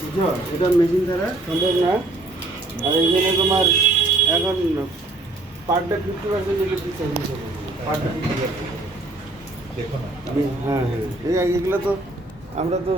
বুঝছো, এটা মেশিন ছাড়া সম্ভব না। আর এইখানে তোমার এখন পারটা 50% ইলেকট্রিক সার্ভিস হবে, পারটা 50%। দেখো না। হ্যাঁ হ্যাঁ, এগুলো তো আমরা তো